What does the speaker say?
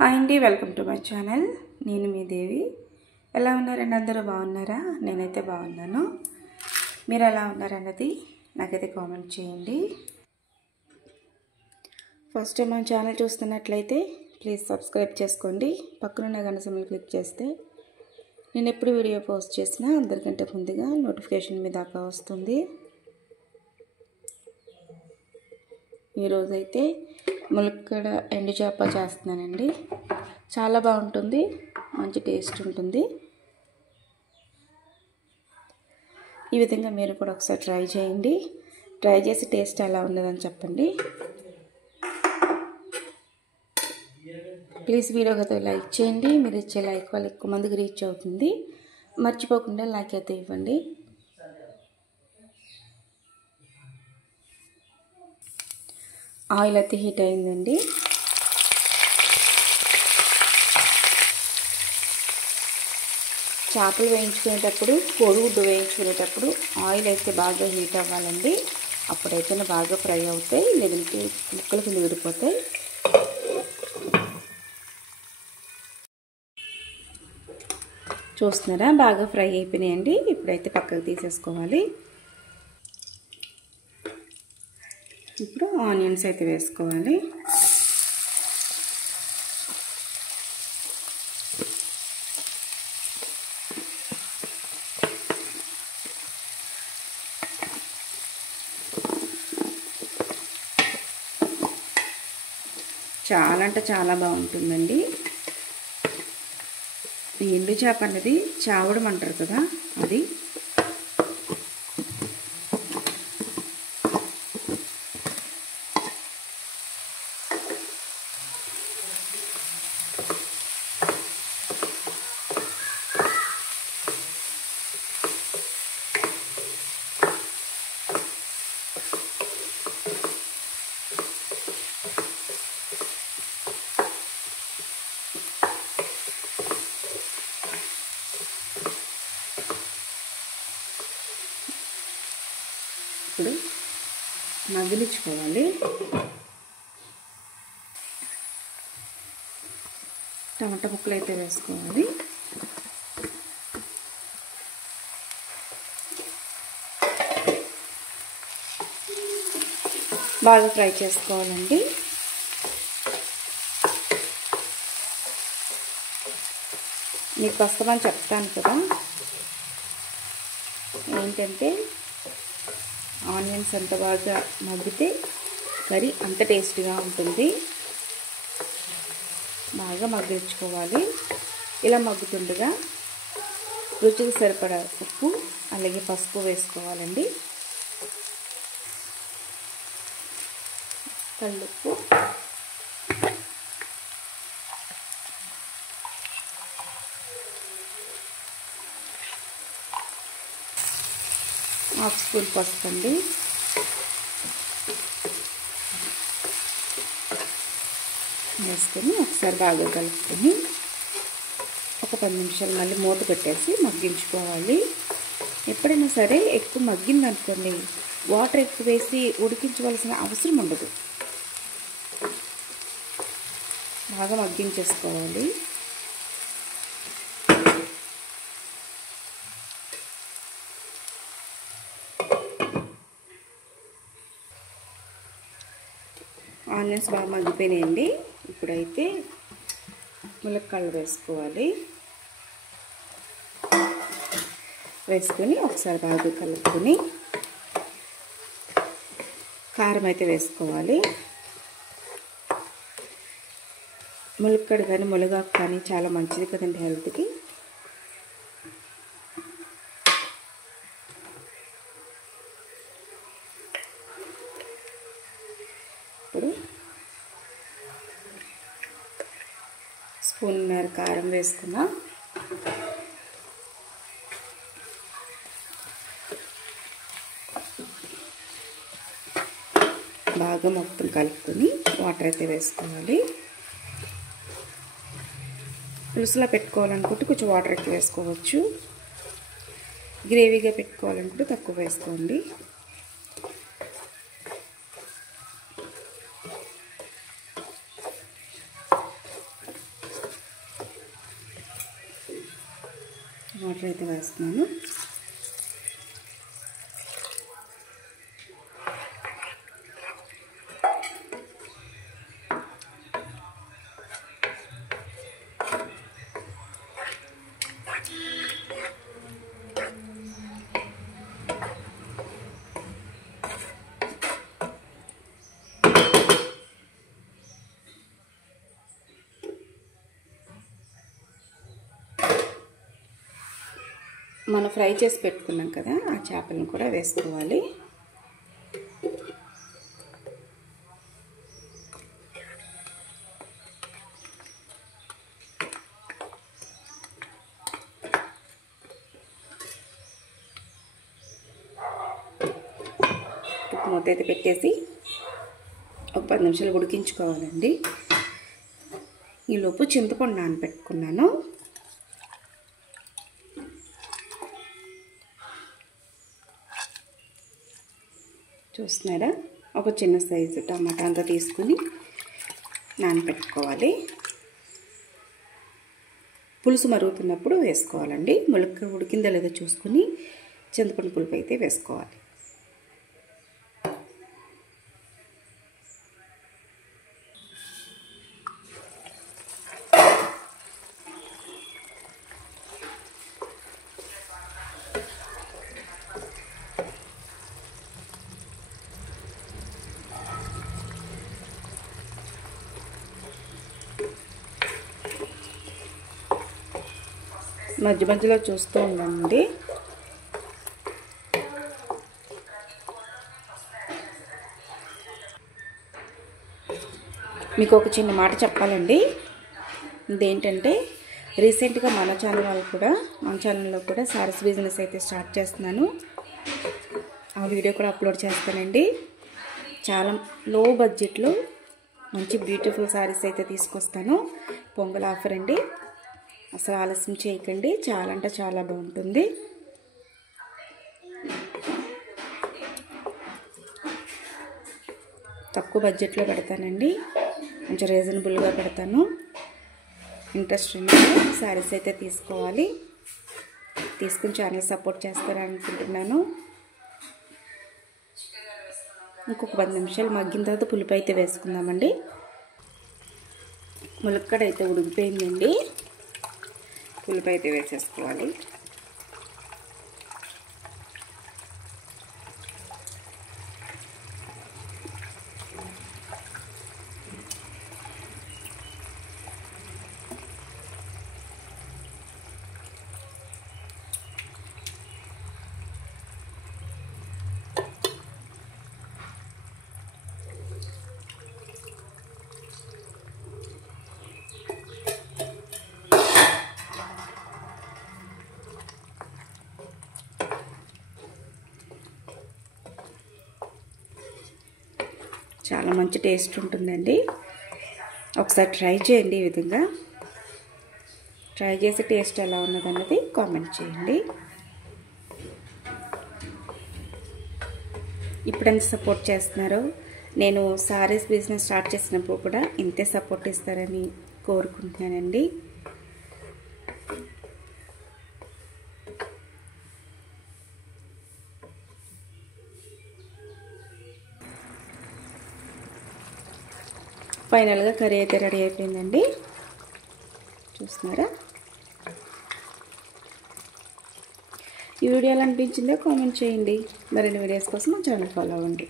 Hi అండి, welcome to my channel. నేను మీ దేవి. ఎలా ఉన్నారండి? అందరూ బాగున్నారా? నేనైతే బాగున్నాను. మీరు ఎలా ఉన్నారన్నది నాకైతే కామెంట్ చేయండి. ఫస్ట్ టైం మన ఛానల్ చూస్తున్నట్లయితే ప్లీజ్ సబ్స్క్రైబ్ చేసుకోండి. పక్కనున్న గంట సింబల్ క్లిక్ చేస్తే నేను ఎప్పుడు వీడియో పోస్ట్ చేసినా అందరికంటే ముందుగా నోటిఫికేషన్ మీ దాకా వస్తుంది. ఈరోజైతే ములక్కడ ఎండు చేప చేస్తున్నానండి. చాలా బాగుంటుంది, మంచి టేస్ట్ ఉంటుంది. ఈ విధంగా మీరు కూడా ఒకసారి ట్రై చేయండి. ట్రై చేసి టేస్ట్ ఎలా ఉన్నదని చెప్పండి. ప్లీజ్ వీడియోకి లైక్ చేయండి. మీరు ఇచ్చే లైక్ వల్ల ఎక్కువ మందికి రీచ్ అవుతుంది. మర్చిపోకుండా లైక్ అయితే ఇవ్వండి. ఆయిల్ అయితే హీట్ అయిందండి. చేపలు వేయించుకునేటప్పుడు, కోడిగుడ్డు వేయించుకునేటప్పుడు ఆయిల్ అయితే బాగా హీట్ అవ్వాలండి. అప్పుడైతే బాగా ఫ్రై అవుతాయి, లేదంటే ముక్కలు కింద విడిపోతాయి. చూస్తున్నారా, బాగా ఫ్రై అయిపోయినాయండి. ఇప్పుడైతే పక్కకు తీసేసుకోవాలి. ఇప్పుడు ఆనియన్స్ అయితే వేసుకోవాలి. చాలా అంటే చాలా బాగుంటుందండి. ఈ ఎండు చేప అనేది చావడం అంటారు కదా, అది. ఇప్పుడు మగ్గిలించుకోవాలి. టమాటా ముక్కలు అయితే వేసుకోవాలి. బాగా ఫ్రై చేసుకోవాలండి. మీకు కష్టమని చెప్తాను కదా, ఏంటంటే ఆనియన్స్ అంత బాగా మగ్గితే కర్రీ అంత టేస్ట్గా ఉంటుంది. బాగా మగ్గించుకోవాలి. ఇలా మగ్గుతుండగా రుచికి సరిపడా ఉప్పు అలాగే పసుపు వేసుకోవాలండి. కల్లుప్పు, హాఫ్ స్పూన్ పసుపు అండి. వేసుకొని ఒకసారి బాగా కలుపుకొని ఒక 10 నిమిషాలు మళ్ళీ మూత పెట్టేసి మగ్గించుకోవాలి. ఎప్పుడైనా సరే ఎక్కువ మగ్గిందనుకోండి, వాటర్ ఎక్కువ వేసి ఉడికించవలసిన అవసరం ఉండదు. బాగా మగ్గించేసుకోవాలి. ఆనియన్స్ బాగా మగ్గిపోయినాయండి. ఇప్పుడైతే ములక్కాడలు వేసుకోవాలి. వేసుకొని ఒకసారి బాగా కలుపుకొని కారం అయితే వేసుకోవాలి. ములక్కాడ కానీ మునగాకు కానీ చాలా మంచిది కదండి హెల్త్కి. ఇప్పుడు స్పూన్నర కారం వేసుకున్నా. బాగా మొత్తం కలుపుకొని వాటర్ అయితే వేసుకోవాలి. పులుసులా పెట్టుకోవాలనుకుంటే కొంచెం వాటర్ ఎక్కువ వేసుకోవచ్చు. గ్రేవీగా పెట్టుకోవాలనుకుంటే తక్కువ వేసుకోండి. వాటర్ అయితే వేస్తున్నాను. మనం ఫ్రై చేసి పెట్టుకున్నాం కదా, ఆ చేపలను కూడా వేసుకోవాలి. మూత అయితే పెట్టేసి ఒక 10 నిమిషాలు ఉడికించుకోవాలండి. ఈలోపు చింతపండు నానబెట్టుకున్నాను. చూస్తున్నారా, ఒక చిన్న సైజు టమాటా అంతా తీసుకుని నానబెట్టుకోవాలి. పులుసు మరుగుతున్నప్పుడు వేసుకోవాలండి. ములక్కాయ ఉడికిందో లేదో చూసుకుని చింతపండు పులుపు అయితే వేసుకోవాలి. మధ్య మధ్యలో చూస్తూ ఉండండి. మీకు ఒక చిన్న మాట చెప్పాలండి. ఇదేంటంటే రీసెంట్గా మన ఛానల్లో కూడా శారీస్ బిజినెస్ అయితే స్టార్ట్ చేస్తున్నాను. ఆ వీడియో కూడా అప్లోడ్ చేస్తానండి. చాలా లో బడ్జెట్లో మంచి బ్యూటిఫుల్ శారీస్ అయితే తీసుకొస్తాను. పొంగల్ ఆఫర్ అండి, అసలు ఆలస్యం చేయకండి. చాలా అంటే చాలా బాగుంటుంది. తక్కువ బడ్జెట్లో పెడతానండి, కొంచెం రీజనబుల్గా పెడతాను. ఇంట్రెస్ట్ ఉన్న శారీస్ అయితే తీసుకోవాలి. తీసుకుని ఛానల్ సపోర్ట్ చేస్తారనుకుంటున్నాను. ఇంకొక 10 నిమిషాలు మగ్గిన తర్వాత పులుపు అయితే వేసుకుందామండి. ములక్కాడ అయితే ఉడికిపోయిందండి. పులుపు అయితే వేసేసుకోవాలి. చాలా మంచి టేస్ట్ ఉంటుందండి. ఒకసారి ట్రై చేయండి. ఈ విధంగా ట్రై చేసి టేస్ట్ ఎలా ఉన్నదన్నది కామెంట్ చేయండి. ఇప్పుడెంత సపోర్ట్ చేస్తున్నారో, నేను సారీస్ బిజినెస్ స్టార్ట్ చేసినప్పుడు కూడా ఇంతే సపోర్ట్ ఇస్తారని కోరుకుంటున్నానండి. ఫైనల్గా కర్రీ అయితే రెడీ అయిపోయిందండి. చూస్తున్నారా? ఈ వీడియో ఎలా అనిపించిందో కామెంట్ చేయండి. మరిన్ని వీడియోస్ కోసం మా ఛానల్ ఫాలో అవ్వండి.